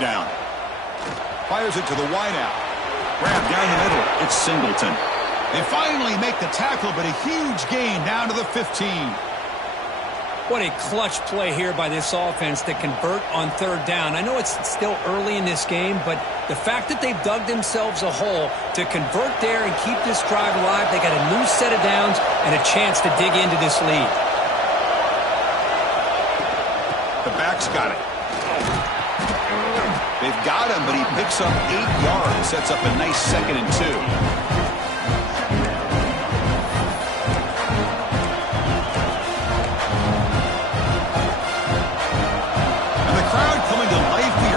down. Fires it to the wideout. Grab down the middle. It's Singleton. They finally make the tackle, but a huge gain down to the 15. What a clutch play here by this offense to convert on third down. I know it's still early in this game, but the fact that they've dug themselves a hole to convert there and keep this drive alive, they got a new set of downs and a chance to dig into this lead. The back's got it. They've got him, but he picks up 8 yards, sets up a nice 2nd and 2.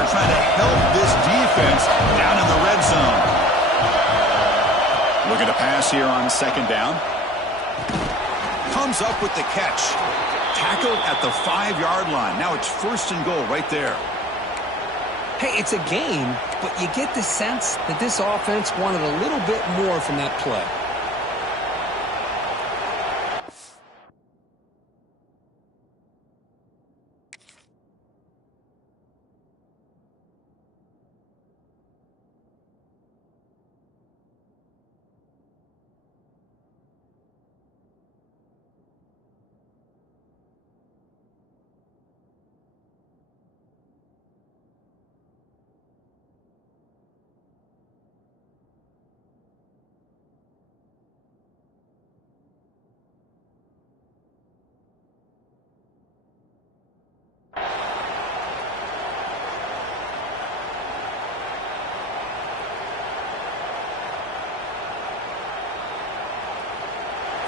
Trying to help this defense down in the red zone. Looking to pass here on 2nd down. Comes up with the catch. Tackled at the 5-yard line. Now it's 1st and goal right there. Hey, it's a game, but you get the sense that this offense wanted a little bit more from that play.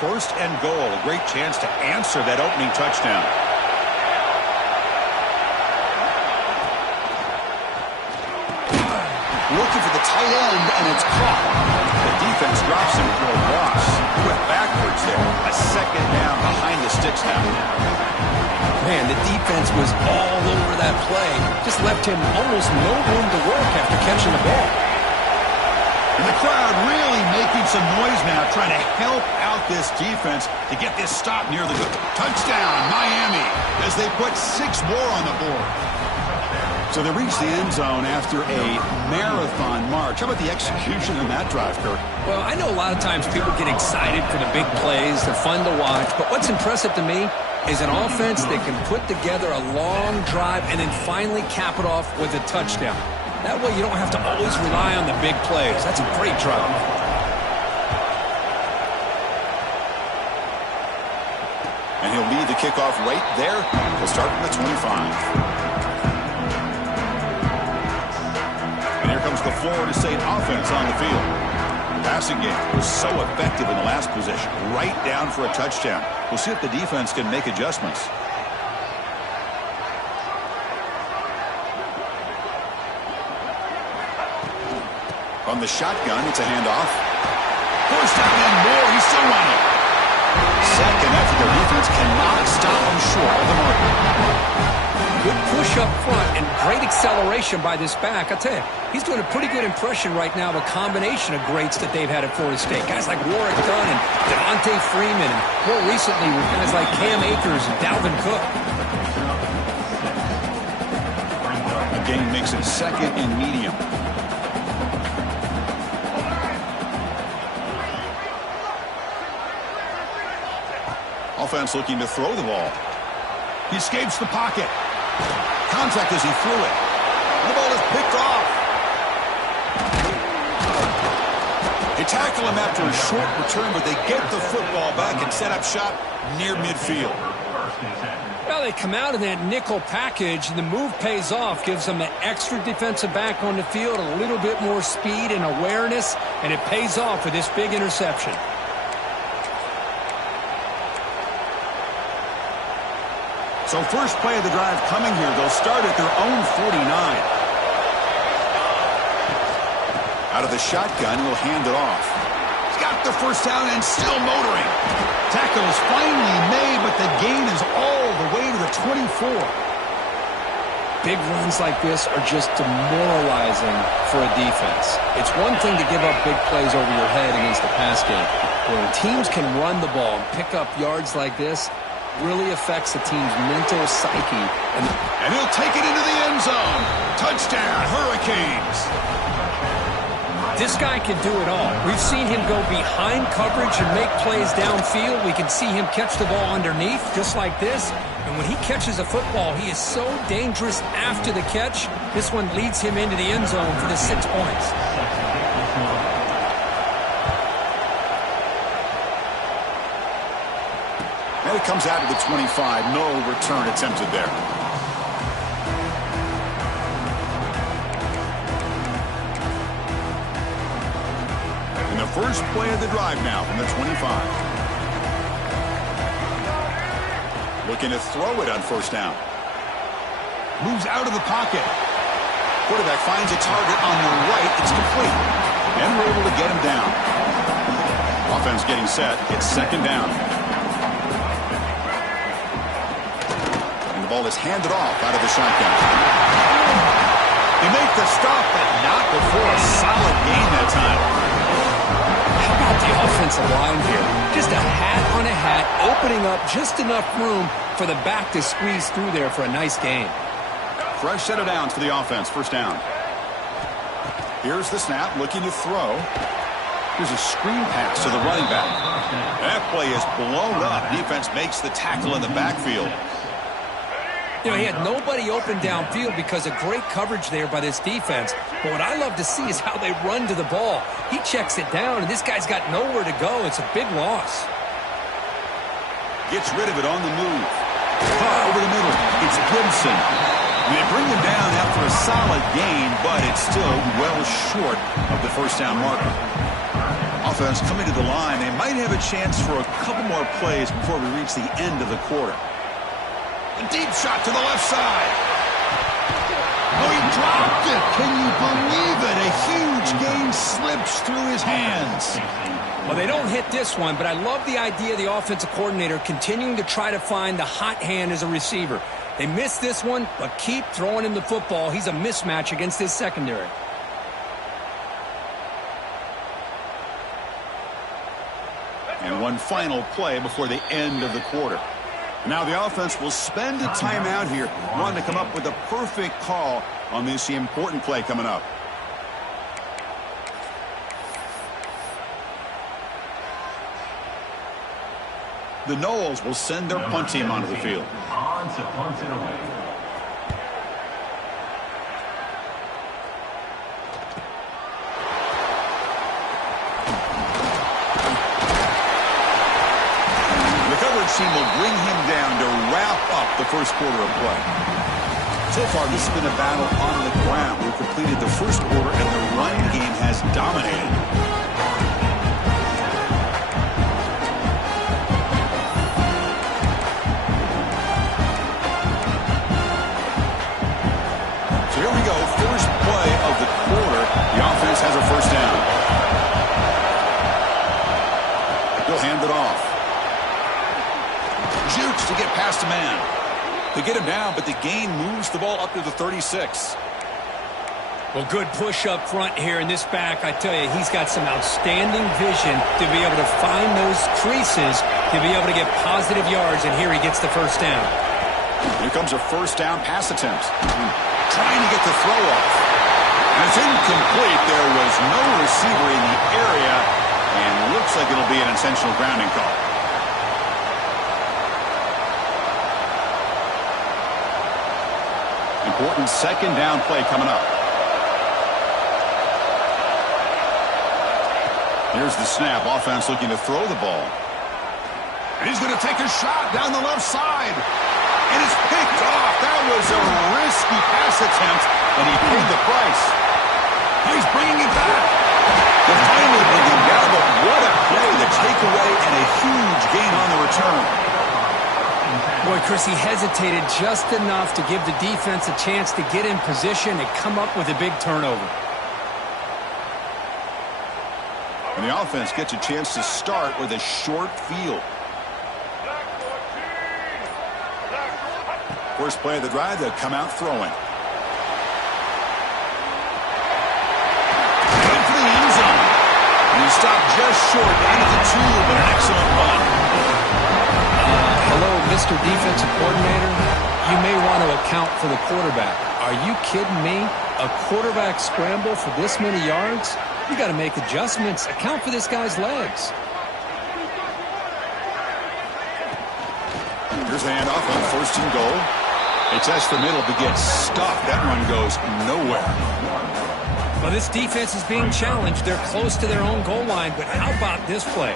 First and goal, a great chance to answer that opening touchdown. Looking for the tight end, and it's caught. The defense drops him for a loss. He went backwards there. A 2nd down behind the sticks now. Man, the defense was all over that play. Just left him almost no room to work after catching the ball. And the crowd really making some noise now, trying to help out this defense to get this stop near the touchdown, Miami, as they put 6 more on the board. So they reach the end zone after a marathon march. How about the execution in that drive, Kirk? Well, I know a lot of times people get excited for the big plays. They're fun to watch. But what's impressive to me is an offense that can put together a long drive and then finally cap it off with a touchdown. That way you don't have to always rely on the big plays. That's a great drive. And he'll lead the kickoff right there. He'll start from the 25. And here comes the Florida State offense on the field. The passing game was so effective in the last possession. Right down for a touchdown. We'll see if the defense can make adjustments. On the shotgun, it's a handoff. First down and more. He's still running. 2nd effort. Their defense cannot stop him short of the marker. Good push up front and great acceleration by this back. I tell you, he's doing a pretty good impression right now of a combination of greats that they've had at Florida State. Guys like Warwick Dunn and Devontae Freeman, and more recently with guys like Cam Akers and Dalvin Cook. The game makes it 2nd and medium. Offense looking to throw the ball. He escapes the pocket. Contact as he threw it. The ball is picked off. They tackle him after a short return, but they get the football back and set up shop near midfield. Well, they come out in that nickel package, and the move pays off, gives them an extra defensive back on the field, a little bit more speed and awareness, and it pays off with this big interception. So first play of the drive coming here. They'll start at their own 49. Out of the shotgun, he'll hand it off. He's got the first down and still motoring. Tackle is finally made, but the gain is all the way to the 24. Big runs like this are just demoralizing for a defense. It's one thing to give up big plays over your head against the pass game. When teams can run the ball and pick up yards like this, really affects the team's mental psyche. And he'll take it into the end zone. Touchdown, Hurricanes. This guy can do it all. We've seen him go behind coverage and make plays downfield. We can see him catch the ball underneath, just like this. And when he catches a football, he is so dangerous after the catch. This one leads him into the end zone for the 6 points. And it comes out to the 25. No return attempted there. And the first play of the drive now from the 25. Looking to throw it on first down. Moves out of the pocket. Quarterback finds a target on the right. It's complete. And we're able to get him down. Offense getting set. It's second down. And the ball is handed off out of the shotgun. They make the stop, but not before a solid gain that time. How about the offensive line here? Just a hat on a hat, opening up just enough room for the back to squeeze through there for a nice gain. Fresh set of downs for the offense. First down. Here's the snap, looking to throw. Here's a screen pass to the running back. That play is blown up. Defense makes the tackle in the backfield. You know, he had nobody open downfield because of great coverage there by this defense. But what I love to see is how they run to the ball. He checks it down, and this guy's got nowhere to go. It's a big loss. Gets rid of it on the move. Over the middle. It's Gibson. They bring him down after a solid gain, but it's still well short of the first down marker. Offense coming to the line. They might have a chance for a couple more plays before we reach the end of the quarter. A deep shot to the left side. Oh, he dropped it. Can you believe it? A huge gain slips through his hands. Well, they don't hit this one, but I love the idea of the offensive coordinator continuing to try to find the hot hand as a receiver. They missed this one, but keep throwing him the football. He's a mismatch against his secondary. And one final play before the end of the quarter. Now the offense will spend a timeout here, wanting to come up with a perfect call on this important play coming up. The Noles will send their punt team onto the field. On to punt it away. Team will bring him down to wrap up the first quarter of play. So far, this has been a battle on the ground. We've completed the first quarter, and the run game has dominated. So here we go, first play of the quarter. The offense has a first down. They'll hand it off. Jukes to get past a man. They get him down, but the gain moves the ball up to the 36. Well, good push up front here in this back. I tell you, he's got some outstanding vision to be able to find those creases, to be able to get positive yards, and here he gets the first down. Here comes a first down pass attempt. Trying to get the throw off. And it's incomplete. There was no receiver in the area, and looks like it'll be an intentional grounding call. Important second down play coming up. Here's the snap. Offense looking to throw the ball. And he's going to take a shot down the left side. And it's picked off. That was a risky pass attempt, and he paid the price. And he's bringing it back. They'll finally bring him down, but what a play. The takeaway and a huge gain on the return. Boy, Chris, he hesitated just enough to give the defense a chance to get in position and come up with a big turnover. And the offense gets a chance to start with a short field. First play of the drive, they'll come out throwing. Good for the end zone. And he stopped just short, down at the 2, but an excellent run. Hello, Mr. Defensive Coordinator, you may want to account for the quarterback. Are you kidding me? A quarterback scramble for this many yards? You got to make adjustments. Account for this guy's legs. Here's a handoff on 1st and goal. They test the middle, but get stuffed. That run goes nowhere. Well, this defense is being challenged. They're close to their own goal line, but how about this play?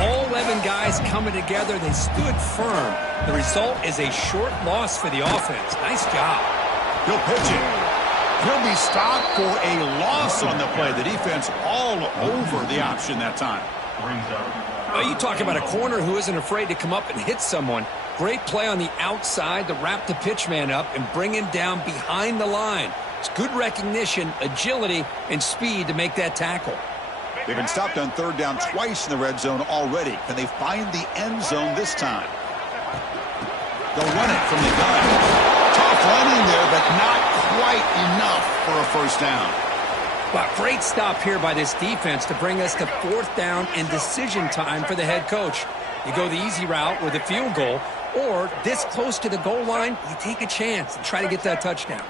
All 11 guys coming together. They stood firm. The result is a short loss for the offense. Nice job. He'll pitch it. He'll be stopped for a loss on the play. The defense all over the option that time. Well, you talk about a corner who isn't afraid to come up and hit someone. Great play on the outside to wrap the pitch man up and bring him down behind the line. It's good recognition, agility, and speed to make that tackle. They've been stopped on 3rd down twice in the red zone already. Can they find the end zone this time? They'll run it from the gun. Tough running there, but not quite enough for a 1st down. Well, great stop here by this defense to bring us to 4th down and decision time for the head coach. You go the easy route with a field goal, or this close to the goal line, you take a chance and try to get that touchdown.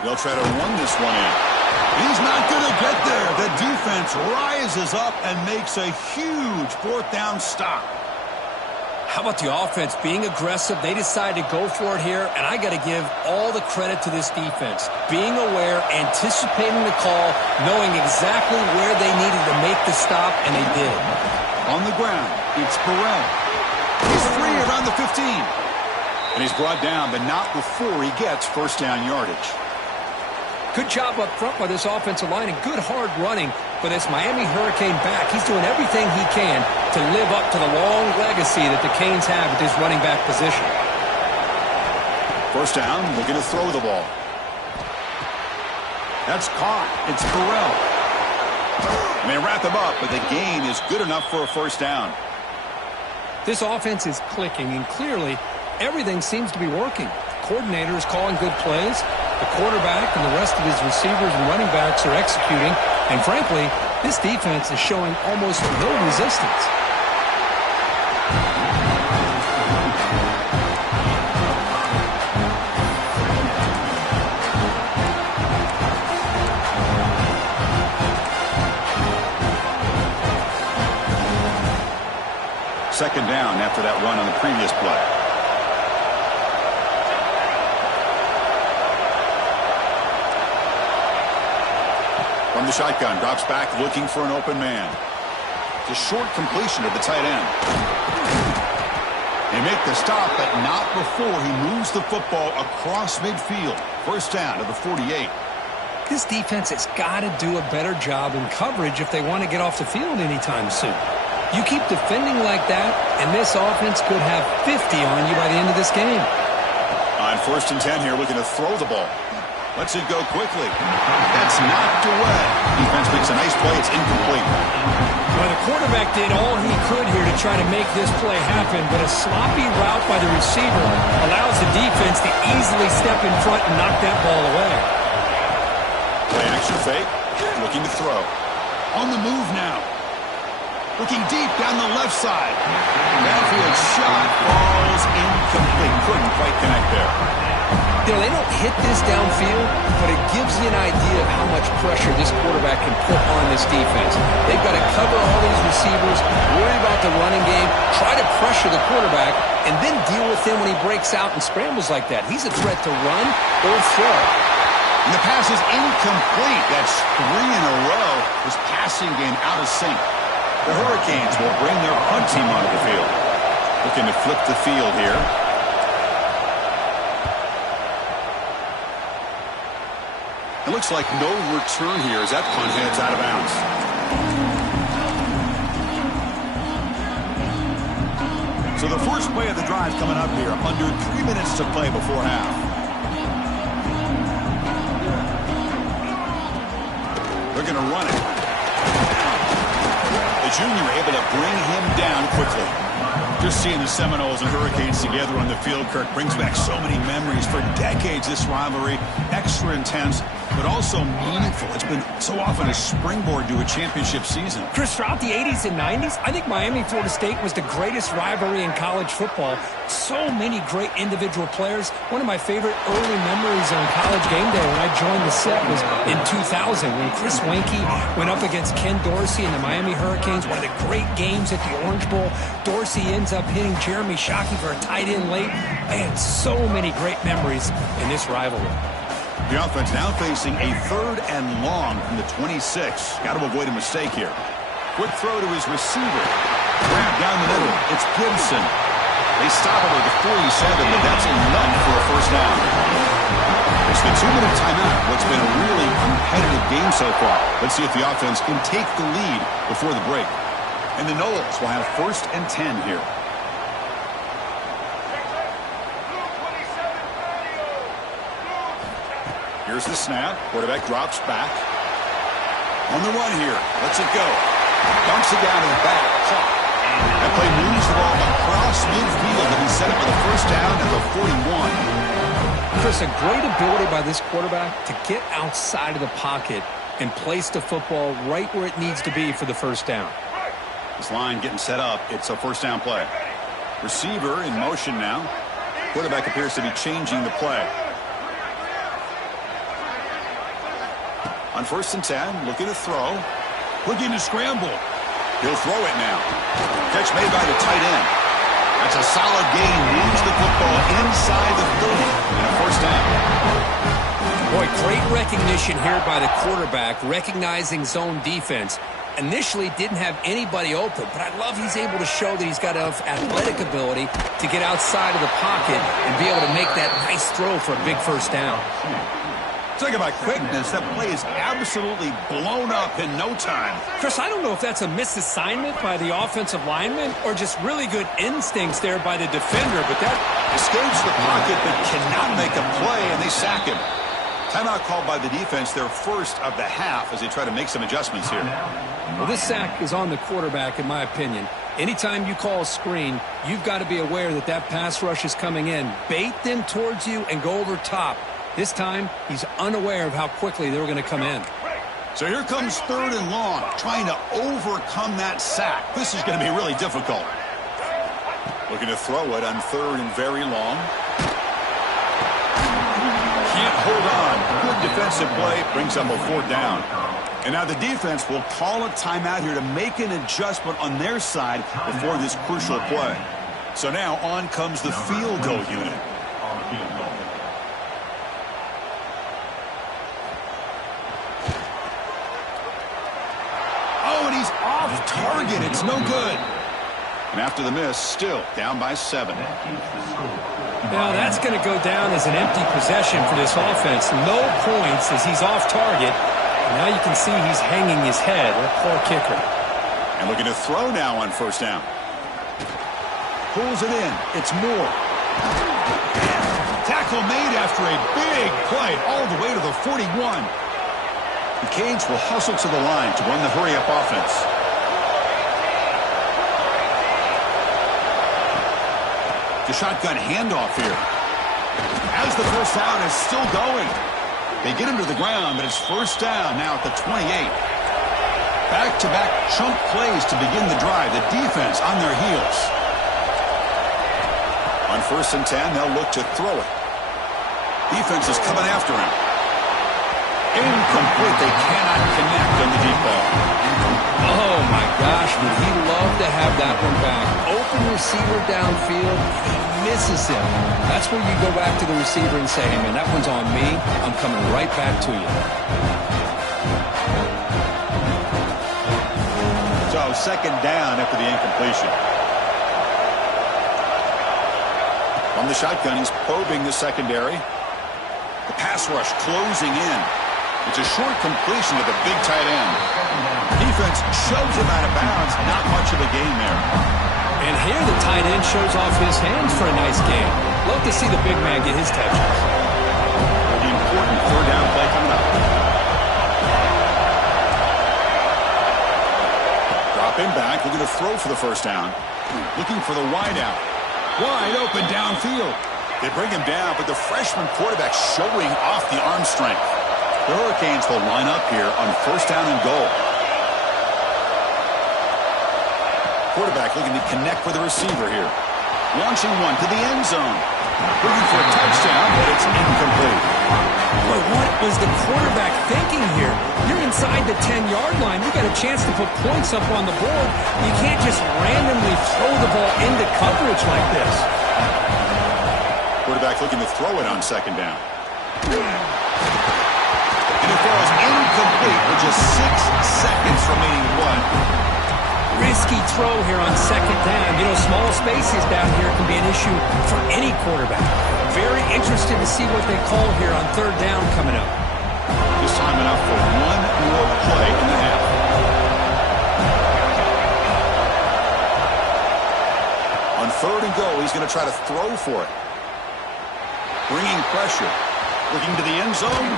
They'll try to run this one in. He's not going to get there. The defense rises up and makes a huge 4th down stop. How about the offense being aggressive? They decide to go for it here, and I got to give all the credit to this defense. Being aware, anticipating the call, knowing exactly where they needed to make the stop, and they did. On the ground, it's Burrell. He's free around the 15. And he's brought down, but not before he gets 1st down yardage. Good job up front by this offensive line and good hard running for this Miami Hurricane back. He's doing everything he can to live up to the long legacy that the Canes have with his running back position. 1st down, looking to throw the ball. That's caught. It's Burrell. And they wrap him up, but the gain is good enough for a 1st down. This offense is clicking, and clearly everything seems to be working. The coordinator is calling good plays. The quarterback and the rest of his receivers and running backs are executing. And frankly, this defense is showing almost no resistance. Second down after that run on the previous play. From the shotgun, drops back looking for an open man. It's a short completion to the tight end. They make the stop, but not before he moves the football across midfield. 1st down to the 48. This defense has got to do a better job in coverage if they want to get off the field anytime soon. You keep defending like that, and this offense could have 50 on you by the end of this game. On 1st and 10 here, looking to throw the ball. Lets it go quickly. That's knocked away. Defense makes a nice play. It's incomplete. Well, the quarterback did all he could here to try to make this play happen, but a sloppy route by the receiver allows the defense to easily step in front and knock that ball away. Play action fake. Looking to throw. On the move now. Looking deep down the left side. Downfield shot falls incomplete. Couldn't quite connect there. You know, they don't hit this downfield, but it gives you an idea of how much pressure this quarterback can put on this defense. They've got to cover all these receivers, worry about the running game, try to pressure the quarterback, and then deal with him when he breaks out and scrambles like that. He's a threat to run or throw. And the pass is incomplete. That's 3 in a row. His passing game out of sync. The Hurricanes will bring their punt team onto the field. Looking to flip the field here. It looks like no return here as that punt heads out of bounds. So the first play of the drive coming up here. Under 3 minutes to play before half. They're going to run it. The junior able to bring him down quickly. Just seeing the Seminoles and Hurricanes together on the field, Kirk, brings back so many memories. For decades, this rivalry, extra intense, but also meaningful. It's been so often a springboard to a championship season. Chris, throughout the 80s and 90s, I think Miami-Florida State was the greatest rivalry in college football. So many great individual players. One of my favorite early memories on College Game Day when I joined the set was in 2000 when Chris Weinke went up against Ken Dorsey and the Miami Hurricanes. One of the great games at the Orange Bowl. Dorsey ends up hitting Jeremy Shockey for a tight end late. Man, so many great memories in this rivalry. The offense now facing a 3rd and long from the 26. Got to avoid a mistake here. Quick throw to his receiver. Grab down the middle. It's Gibson. They stop him at the 47, but that's enough for a first down. It's the 2-minute timeout. What's been a really competitive game so far. Let's see if the offense can take the lead before the break. And the Noles will have 1st and 10 here. Here's the snap. Quarterback drops back. On the run here. Lets it go. Dumps it down to the back. That play moves the ball across midfield and he set up for the first down at the 41. Chris, a great ability by this quarterback to get outside of the pocket and place the football right where it needs to be for the first down. This line getting set up. It's a first down play. Receiver in motion now. Quarterback appears to be changing the play. On 1st and 10, looking to throw. Looking to scramble. He'll throw it now. Catch made by the tight end. That's a solid gain. Moves the football inside the 30 and a first down. Boy, great recognition here by the quarterback, recognizing zone defense. Initially didn't have anybody open, but I love he's able to show that he's got enough athletic ability to get outside of the pocket and be able to make that nice throw for a big first down. Talk about quickness. That play is absolutely blown up in no time. Chris, I don't know if that's a misassignment by the offensive lineman or just really good instincts there by the defender, but that escapes the pocket but cannot make a play, and they sack him. Timeout called by the defense, their first of the half, as they try to make some adjustments here. Well, this sack is on the quarterback, in my opinion. Anytime you call a screen, you've got to be aware that that pass rush is coming in. Bait them towards you and go over top. This time, he's unaware of how quickly they were going to come in. So here comes 3rd and long, trying to overcome that sack. This is going to be really difficult. Looking to throw it on 3rd and very long. Can't hold on. Good defensive play. Brings up a 4th down. And now the defense will call a timeout here to make an adjustment on their side before this crucial play. So now on comes the field goal unit. Oh, and he's off target. It's no good. And after the miss, still down by 7. Now that's going to go down as an empty possession for this offense. No points as he's off target. And now you can see he's hanging his head. That poor kicker. And looking to throw now on 1st down. Pulls it in. It's Moore. Tackle made after a big play all the way to the 41. The Canes will hustle to the line to run the hurry-up offense. The shotgun handoff here. As the first down is still going. They get him to the ground, but it's first down now at the 28. Back-to-back chunk plays to begin the drive. The defense on their heels. On 1st and 10, they'll look to throw it. Defense is coming after him. Incomplete. They cannot connect on the deep ball. Oh, my gosh. Would he love to have that one back. Open receiver downfield. He misses him. That's where you go back to the receiver and say, hey, man, that one's on me. I'm coming right back to you. So, 2nd down after the incompletion. On the shotgun, he's probing the secondary. The pass rush closing in. It's a short completion to the big tight end. Defense shoves him out of bounds. Not much of a gain there. And here the tight end shows off his hands for a nice game. Love to see the big man get his touches. The important 3rd down play coming up. Drop him back. Looking to throw for the first down. Looking for the wide out. Wide open downfield. They bring him down, but the freshman quarterback showing off the arm strength. The Hurricanes will line up here on first down and goal. Quarterback looking to connect with the receiver here. Launching one to the end zone. Looking for a touchdown, but it's incomplete. Boy, what was the quarterback thinking here? You're inside the 10-yard line. You got a chance to put points up on the board. You can't just randomly throw the ball into coverage like this. Quarterback looking to throw it on second down. And it falls incomplete with just 6 seconds remaining to run. Risky throw here on second down. You know, small spaces down here can be an issue for any quarterback. Very interested to see what they call here on third down coming up. This time enough for one more play in the half. On third and goal, he's going to try to throw for it. Bringing pressure. Looking to the end zone.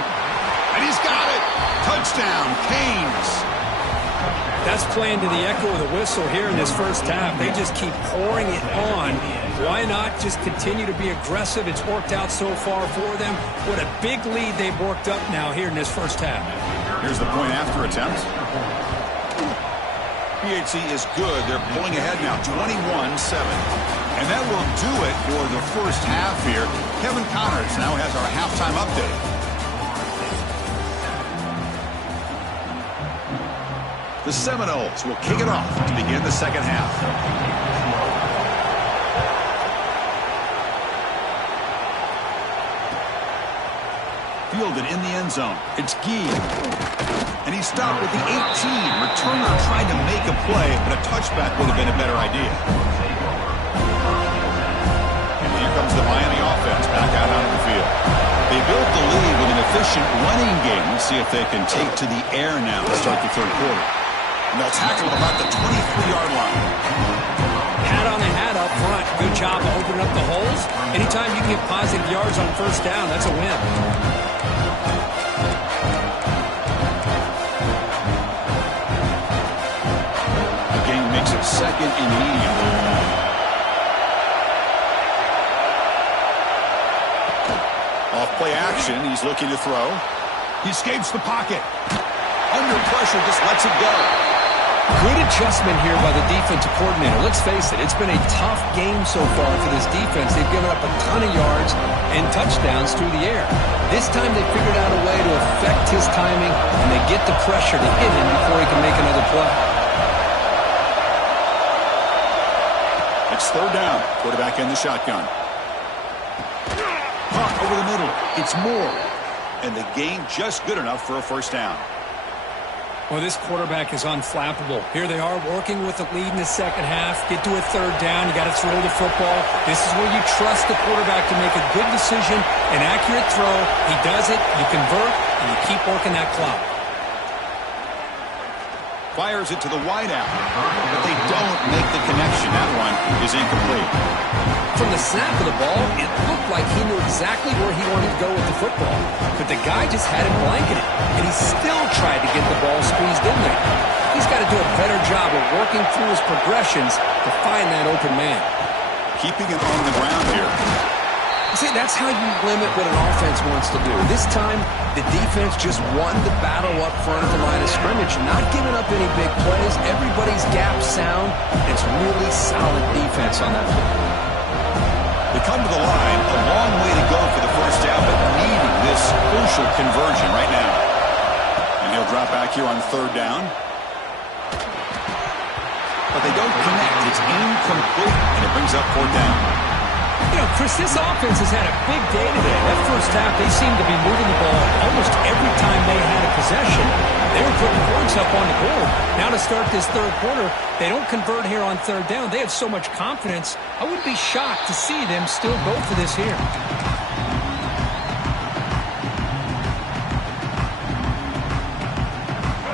And he's got it. Touchdown, Canes. That's playing to the echo of the whistle here in this first half. They just keep pouring it on. Why not just continue to be aggressive? It's worked out so far for them. What a big lead they've worked up now here in this first half. Here's the point after attempt. PHC is good. They're pulling ahead now, 21-7. And that will do it for the first half here. Kevin Connors now has our halftime update. The Seminoles will kick it off to begin the second half. Fielded in the end zone. It's Gee. And he stopped with the 18. Returner trying to make a play, but a touchback would have been a better idea. And here comes the Miami offense back out onto the field. They built the lead with an efficient running game. Let's see if they can take to the air now to start the third quarter. And they'll tackle him about the 23-yard line. Hat on the hat up front. Good job of opening up the holes. Anytime you can get positive yards on first down, that's a win. The game makes it second and medium. Off play action. He's looking to throw. He escapes the pocket. Under pressure, just lets it go. Good adjustment here by the defensive coordinator. Let's face it, it's been a tough game so far for this defense. They've given up a ton of yards and touchdowns through the air. This time they figured out a way to affect his timing, and they get the pressure to hit him before he can make another play. It's third down. Quarterback in the shotgun. Hawk over the middle. It's Moore. And the gain just good enough for a first down. Well, this quarterback is unflappable. Here they are working with the lead in the second half. Get to a third down. You got to throw the football. This is where you trust the quarterback to make a good decision, an accurate throw. He does it, you convert, and you keep working that clock. Fires it to the wideout, but they don't make the connection. That one is incomplete. From the snap of the ball, it looked like he knew exactly where he wanted to go with the football. But the guy just had him blanketed, and he still tried to get the ball squeezed in there. He's got to do a better job of working through his progressions to find that open man. Keeping it on the ground here. See, that's how you limit what an offense wants to do. This time, the defense just won the battle up front of the line of scrimmage, not giving up any big plays. Everybody's gap sound. It's really solid defense on that play. They come to the line, a long way to go for the first down, but needing this crucial conversion right now. And he'll drop back here on third down. But they don't connect. It's incomplete, and it brings up fourth down. You know, Chris, this offense has had a big day today. That first half, they seemed to be moving the ball almost every time they had a possession. They were putting points up on the board. Now to start this third quarter, they don't convert here on third down. They have so much confidence. I wouldn't be shocked to see them still go for this here.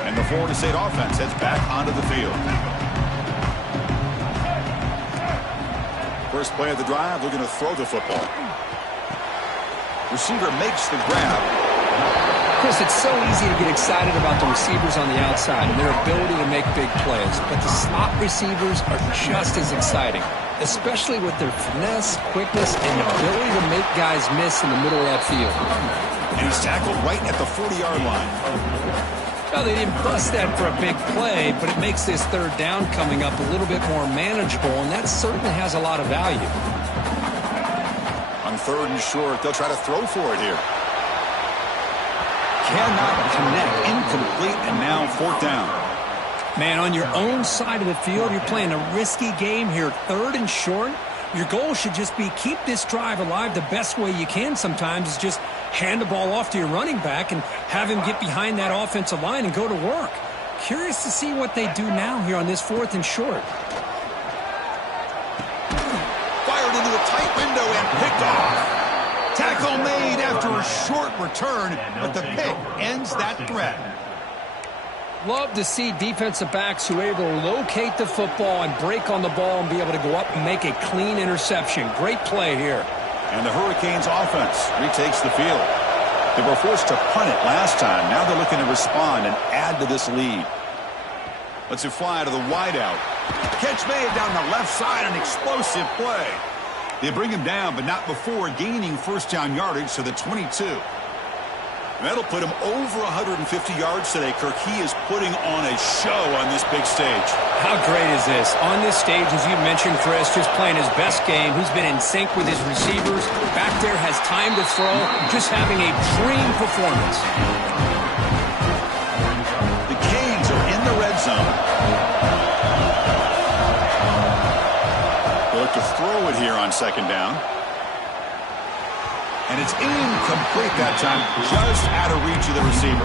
And the Florida State offense heads back onto the field. First play of the drive, looking to throw the football. Receiver makes the grab. Chris, it's so easy to get excited about the receivers on the outside and their ability to make big plays, but the slot receivers are just as exciting, especially with their finesse, quickness, and ability to make guys miss in the middle of that field. And he's tackled right at the 40-yard line. Well, they didn't bust that for a big play, but it makes this third down coming up a little bit more manageable, and that certainly has a lot of value. On third and short, they'll try to throw for it here. Cannot connect, incomplete, and now fourth down. Man, on your own side of the field, you're playing a risky game here. Third and short, your goal should just be keep this drive alive the best way you can sometimes is just hand the ball off to your running back and have him get behind that offensive line and go to work. Curious to see what they do now here on this fourth and short. Fired into a tight window and picked off. Tackle made after a short return, but the pick ends that threat. Love to see defensive backs who are able to locate the football and break on the ball and be able to go up and make a clean interception. Great play here. And the Hurricanes offense retakes the field. They were forced to punt it last time. Now they're looking to respond and add to this lead. Let's it fly to the wideout. Catch made down the left side, an explosive play. They bring him down, but not before gaining first down yardage to the 22. That'll put him over 150 yards today. Kirk, he is putting on a show on this big stage. How great is this? On this stage, as you mentioned, Chris, just playing his best game. He's been in sync with his receivers. Back there has time to throw. Just having a dream performance. The Canes are in the red zone. They'll look to throw it here on second down. And it's incomplete that time, just out of reach of the receiver.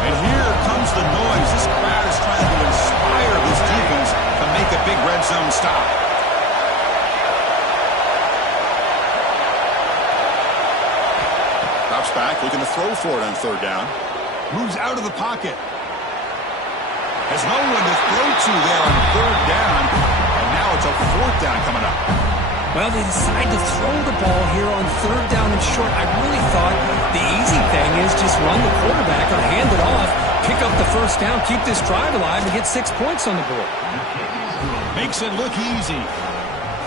And here comes the noise. This crowd is trying to inspire this defense to make a big red zone stop. Drops back, looking to throw for it on third down. Moves out of the pocket. Has no one to throw to there on third down. Now it's a fourth down coming up. Well, they decide to throw the ball here on third down and short. I really thought the easy thing is just run the quarterback or hand it off, pick up the first down, keep this drive alive, and get 6 points on the board. Makes it look easy.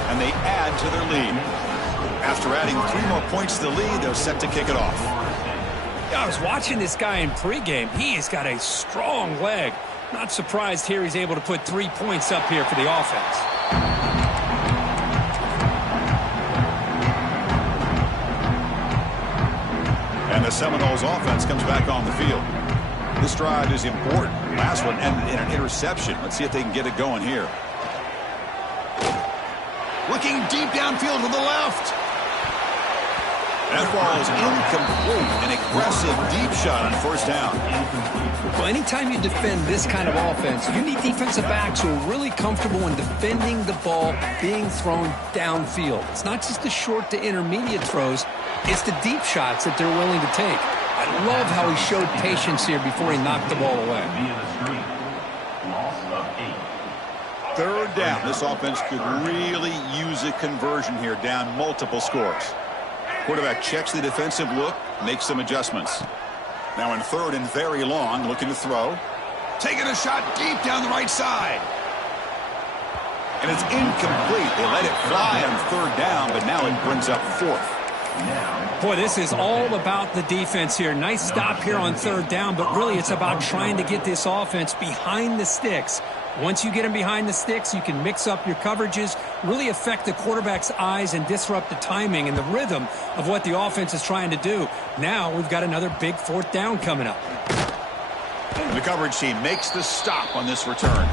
And they add to their lead. After adding 3 more points to the lead, they're set to kick it off. I was watching this guy in pregame. He has got a strong leg. Not surprised here he's able to put 3 points up here for the offense. And the Seminoles offense comes back on the field. This drive is important. Last one ended in an interception. Let's see if they can get it going here. Looking deep downfield to the left. That ball is incomplete. An aggressive deep shot on first down. Well, anytime you defend this kind of offense, you need defensive backs who are really comfortable in defending the ball being thrown downfield. It's not just the short to intermediate throws. It's the deep shots that they're willing to take. I love how he showed patience here before he knocked the ball away. Third down. This offense could really use a conversion here, down multiple scores. Quarterback checks the defensive look, makes some adjustments. Now in third and very long, looking to throw. Taking a shot deep down the right side. And it's incomplete. They let it fly on third down, but now it brings up fourth. Boy, this is all about the defense here. Nice stop here on third down, but really it's about trying to get this offense behind the sticks. Once you get them behind the sticks, you can mix up your coverages, really affect the quarterback's eyes and disrupt the timing and the rhythm of what the offense is trying to do. Now we've got another big fourth down coming up. The coverage team makes the stop on this return.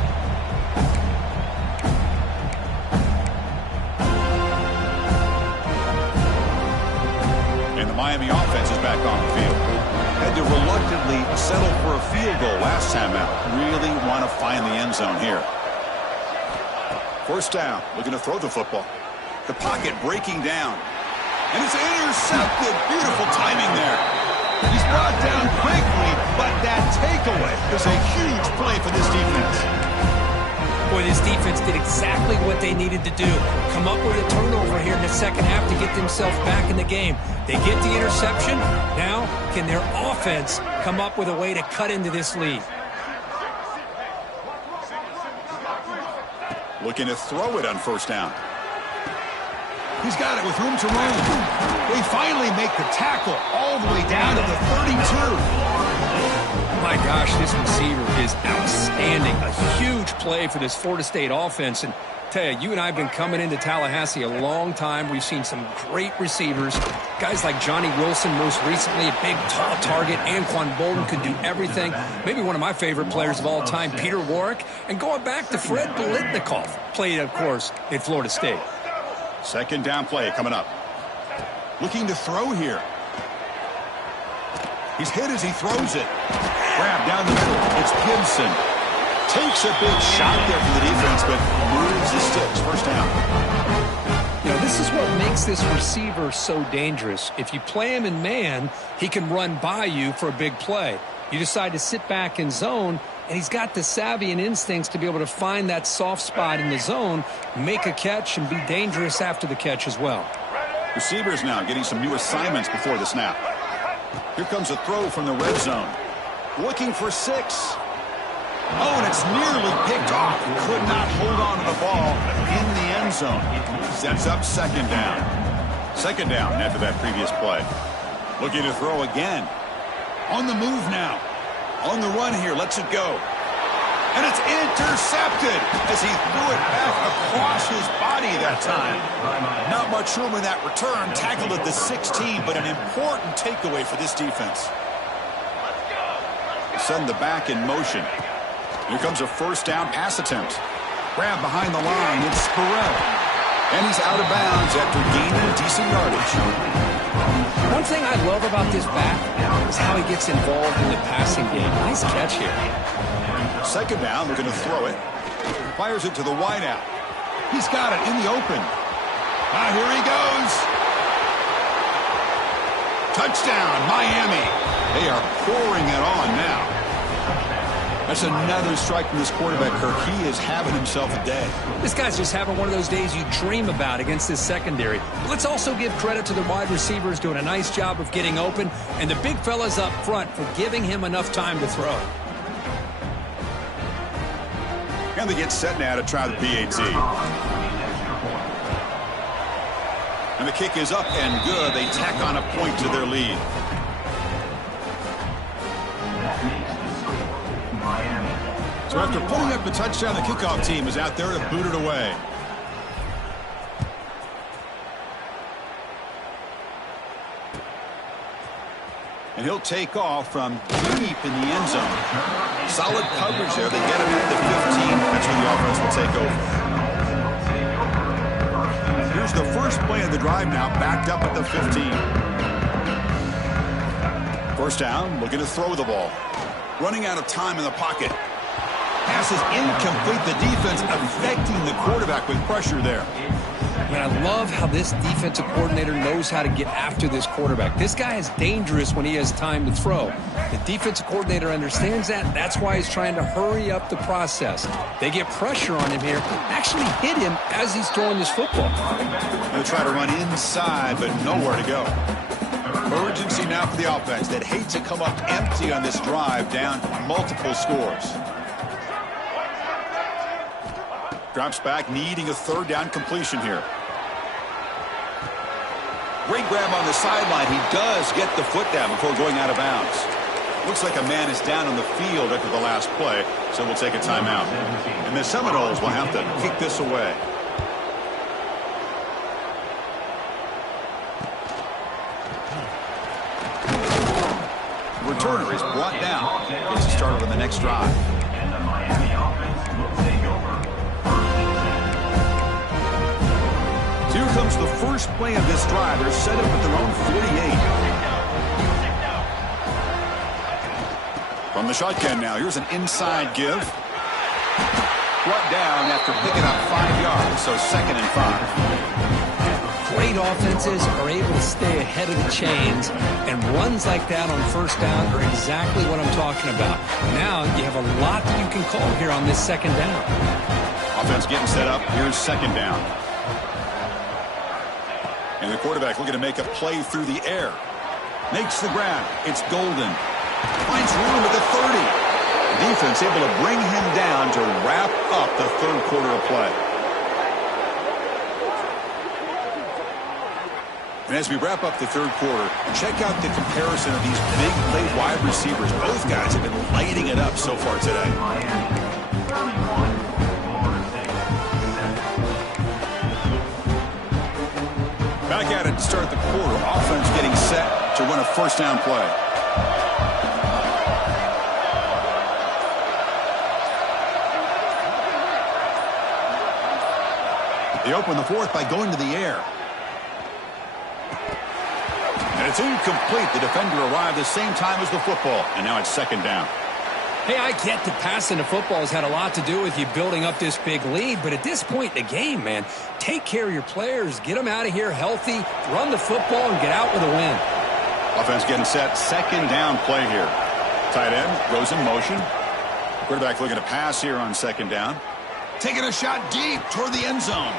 And the Miami offense is back on the field. Had to reluctantly settle for a field goal last time out. Really want to find the end zone here. First down, looking to throw the football. The pocket breaking down. And it's intercepted. Beautiful timing there. He's brought down quickly, but that takeaway is a huge play for this defense. Boy, this defense did exactly what they needed to do. Come up with a turnover here in the second half to get themselves back in the game. They get the interception. Now, can their offense come up with a way to cut into this lead? Looking to throw it on first down. He's got it with room to run. They finally make the tackle all the way down to the 32. My gosh, this receiver is outstanding. A huge play for this Florida State offense. And tell you, you and I have been coming into Tallahassee a long time. We've seen some great receivers. Guys like Johnny Wilson, most recently, a big, tall target. Anquan Bolden could do everything. Maybe one of my favorite players of all time, Peter Warrick. And going back to Fred Biletnikoff, played, of course, at Florida State. Second down play coming up. Looking to throw here. He's hit as he throws it. Grab down the middle. It's Gibson. Takes a big shot there from the defense, but moves the sticks. First down. You know, this is what makes this receiver so dangerous. If you play him in man, he can run by you for a big play. You decide to sit back in zone, and he's got the savvy and instincts to be able to find that soft spot in the zone, make a catch, and be dangerous after the catch as well. Receivers now getting some new assignments before the snap. Here comes a throw from the red zone. Looking for 6. Oh, and it's nearly picked off. Could not hold on to the ball in the end zone. Sets up second down. Second down after that previous play. Looking to throw again. On the move now. On the run here. Lets it go. And it's intercepted as he threw it back across his body that time. Not much room in that return. Tackled at the 16, but an important takeaway for this defense. Send the back in motion. Here comes a first down pass attempt. Grab behind the line. It's Sparrell. And he's out of bounds after gaining decent yardage. One thing I love about this back is how he gets involved in the passing game. Nice catch here. Second down, they're going to throw it. Fires it to the wideout. He's got it in the open. Here he goes. Touchdown, Miami. They are pouring it on now. That's another strike from this quarterback, Kirk. He is having himself a day. This guy's just having one of those days you dream about against this secondary. But let's also give credit to the wide receivers doing a nice job of getting open, and the big fellas up front for giving him enough time to throw. And they get set now to try the PAT. And the kick is up and good. They tack on a point to their lead. So after putting up the touchdown, the kickoff team is out there to boot it away. And he'll take off from deep in the end zone. Solid coverage there. They get him at the 15. That's when the offense will take over. Here's the first play of the drive now, backed up at the 15. First down, looking to throw the ball. Running out of time in the pocket. Pass is incomplete. The defense affecting the quarterback with pressure there. And I love how this defensive coordinator knows how to get after this quarterback. This guy is dangerous when he has time to throw. The defensive coordinator understands that. That's why he's trying to hurry up the process. They get pressure on him here, actually hit him as he's throwing this football. They'll try to run inside, but nowhere to go. Urgency now for the offense that hates to come up empty on this drive, down multiple scores. Drops back, needing a third down completion here. Great grab on the sideline. He does get the foot down before going out of bounds. Looks like a man is down on the field after the last play, so we'll take a timeout. And the Seminoles will have to kick this away. Returner is brought down. Gets started on the next drive. And the Miami offense will take over. So here comes the first play of this drive. They're set up at their own 48. From the shotgun now, here's an inside give. Brought down after picking up 5 yards, so 2nd and 5. Great offenses are able to stay ahead of the chains, and runs like that on first down are exactly what I'm talking about. Now you have a lot that you can call here on this second down. offense getting set up. Here's second down. And the quarterback looking to make a play through the air. Makes the grab. It's Golden. Finds room at the 30. The defense able to bring him down to wrap up the third quarter of play. And as we wrap up the third quarter, check out the comparison of these big late wide receivers. Both guys have been lighting it up so far today. Back at it to start the quarter. Offense getting set to run a first down play. They open the fourth by going to the air. And it's incomplete. The defender arrived the same time as the football. And now it's second down. Hey, I get that passing the football has had a lot to do with you building up this big lead, but at this point in the game, man, take care of your players, get them out of here healthy, run the football, and get out with a win. Offense getting set, second down play here. Tight end goes in motion. Quarterback looking to pass here on second down. Taking a shot deep toward the end zone.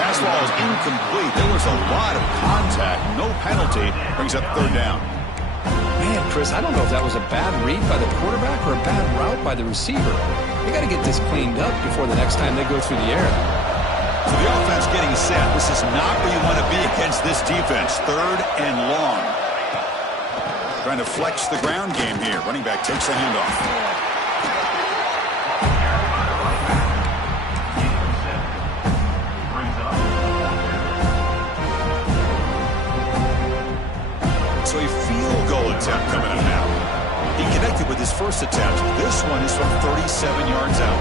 Pass ball is incomplete. There was a lot of contact, no penalty. Brings up third down. Man, Chris, I don't know if that was a bad read by the quarterback or a bad route by the receiver. They got to get this cleaned up before the next time they go through the air. So the offense getting set. This is not where you want to be against this defense. Third and long. Trying to flex the ground game here. Running back takes the handoff. So a field goal attempt coming up now. He connected with his first attempt. This one is from 37 yards out.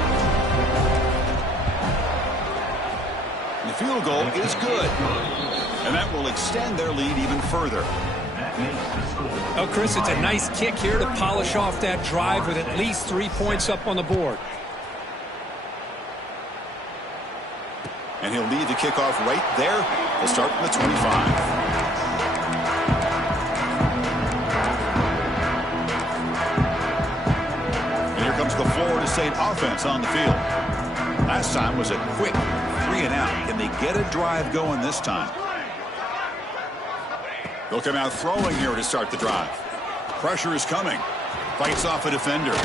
And the field goal is good. And that will extend their lead even further. Oh, Chris, it's a nice kick here to polish off that drive with at least 3 points up on the board. And he'll lead the kickoff right there. We'll start from the 25. Comes the Florida State offense on the field. Last time was a quick 3 and out. Can they get a drive going this time? They'll come out throwing here to start the drive. Pressure is coming. Fights off a defender.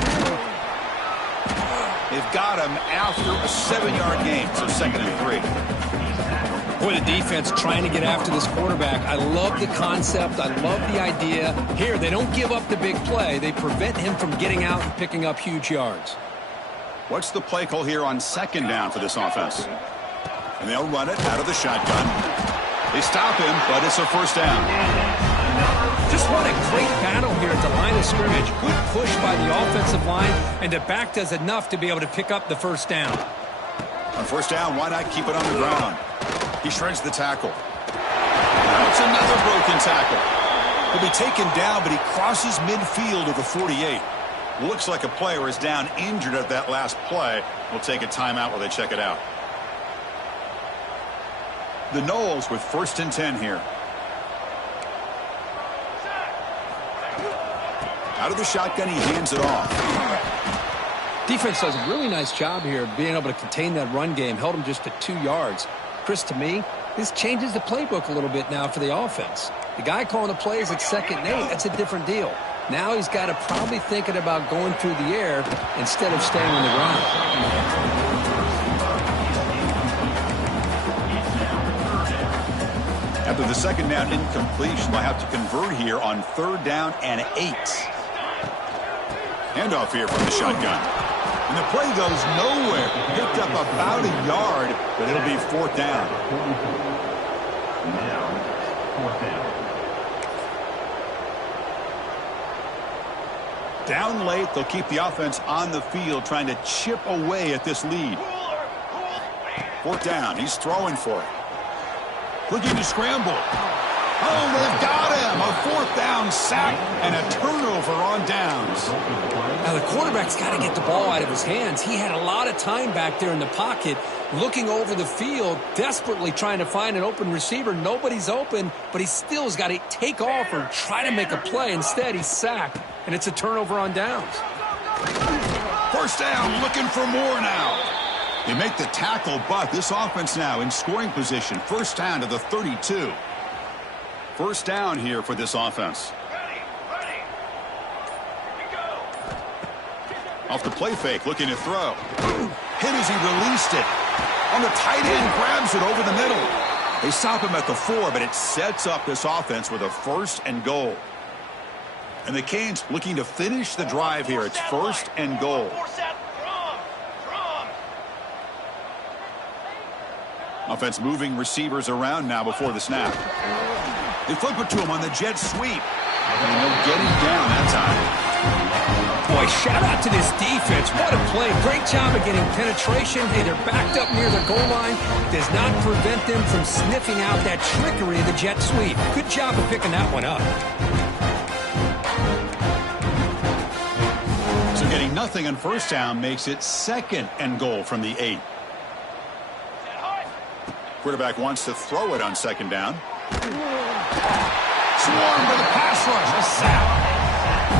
They've got him after a 7-yard gain, so second and 3. Boy, the defense trying to get after this quarterback. I love the concept. I love the idea. Here, they don't give up the big play. They prevent him from getting out and picking up huge yards. What's the play call here on second down for this offense? And they'll run it out of the shotgun. They stop him, but it's a first down. Just what a great battle here at the line of scrimmage. Good push by the offensive line, and the back does enough to be able to pick up the first down. On first down, why not keep it on the ground? He shreds the tackle. Now it's another broken tackle. He'll be taken down, but he crosses midfield of the 48. Looks like a player is down injured at that last play. We'll take a timeout while they check it out. The Noles with first and 10 here. Out of the shotgun, he hands it off. Defense does a really nice job here of being able to contain that run game. Held him just to 2 yards. Chris, to me, this changes the playbook a little bit now for the offense. The guy calling the plays at 2nd and 8, that's a different deal. Now he's got to probably thinking about going through the air instead of staying on the ground. After the second down incompletion, they'll have to convert here on 3rd down and 8. Handoff here from the shotgun. And the play goes nowhere. Picked up about a yard, but it'll be 4th down. Now, 4th down. Down late, they'll keep the offense on the field trying to chip away at this lead. 4th down. He's throwing for it. Looking to scramble. Oh, they've got him. A 4th down sack and a turnover on downs. Now, the quarterback's got to get the ball out of his hands. He had a lot of time back there in the pocket, looking over the field, desperately trying to find an open receiver. Nobody's open, but he still has got to take off or try to make a play. Instead, he's sacked, and it's a turnover on downs. First down, looking for more now. They make the tackle, but this offense now in scoring position. First down to the 32. First down here for this offense. Ready. Here we go. Off the play fake, looking to throw. Hit as he released it. On the tight end, grabs it over the middle. They stop him at the 4, but it sets up this offense with a first and goal. And the Canes looking to finish the drive here. It's first and goal. Offense moving receivers around now before the snap. They flip it to him on the jet sweep. And they'll get him down that time. Boy, shout out to this defense. What a play. Great job of getting penetration. Hey, they're backed up near the goal line. Does not prevent them from sniffing out that trickery of the jet sweep. Good job of picking that one up. So getting nothing on first down makes it second and goal from the 8. Quarterback wants to throw it on second down. Swarm with a pass rush. A sack.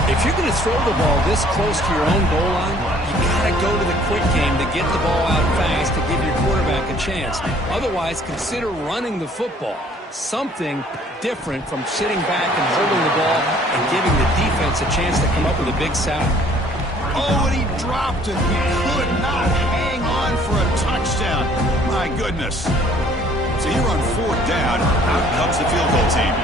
If you're going to throw the ball this close to your own goal line, you got to go to the quick game to get the ball out fast to give your quarterback a chance. Otherwise, consider running the football. Something different from sitting back and holding the ball and giving the defense a chance to come up with a big sack. Oh, and he dropped it. He could not hang on for a touchdown. My goodness. So here on fourth down, out comes the field goal team.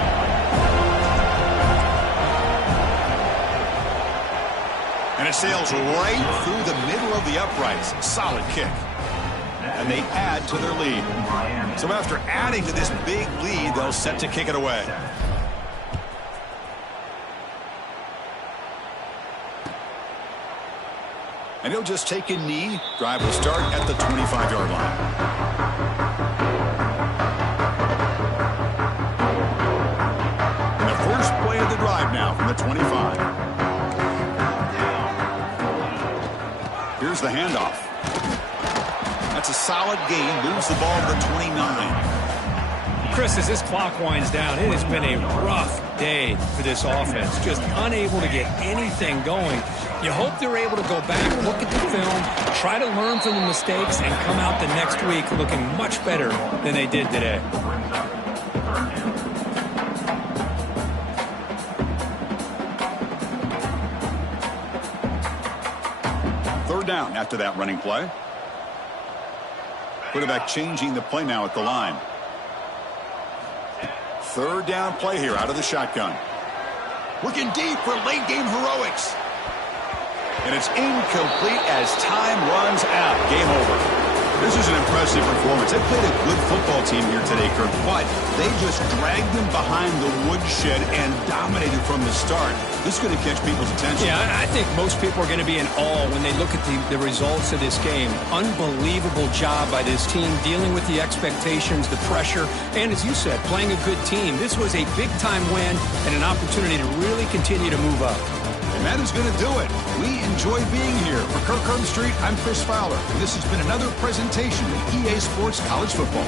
And it sails right through the middle of the uprights. Solid kick. And they add to their lead. So after adding to this big lead, they'll set to kick it away. And he'll just take a knee. Drive will start at the 25-yard line. And the first play of the drive now from the 25. Here's the handoff. That's a solid gain. Moves the ball to the 29. Chris, as this clock winds down, it has been a rough day for this offense. Just unable to get anything going. You hope they're able to go back, look at the film, try to learn from the mistakes, and come out the next week looking much better than they did today. Third down after that running play. Quarterback changing the play now at the line. Third down play here out of the shotgun. Looking deep for late game heroics. And it's incomplete as time runs out. Game over. This is an impressive performance. They played a good football team here today, Kirk, but they just dragged them behind the woodshed and dominated from the start. This is going to catch people's attention. Yeah, I think most people are going to be in awe when they look at the results of this game. Unbelievable job by this team dealing with the expectations, the pressure, and as you said, playing a good team. This was a big-time win and an opportunity to really continue to move up. And that is going to do it. We enjoy being here. For Kirk Street, I'm Chris Fowler. And this has been another presentation of EA Sports College Football.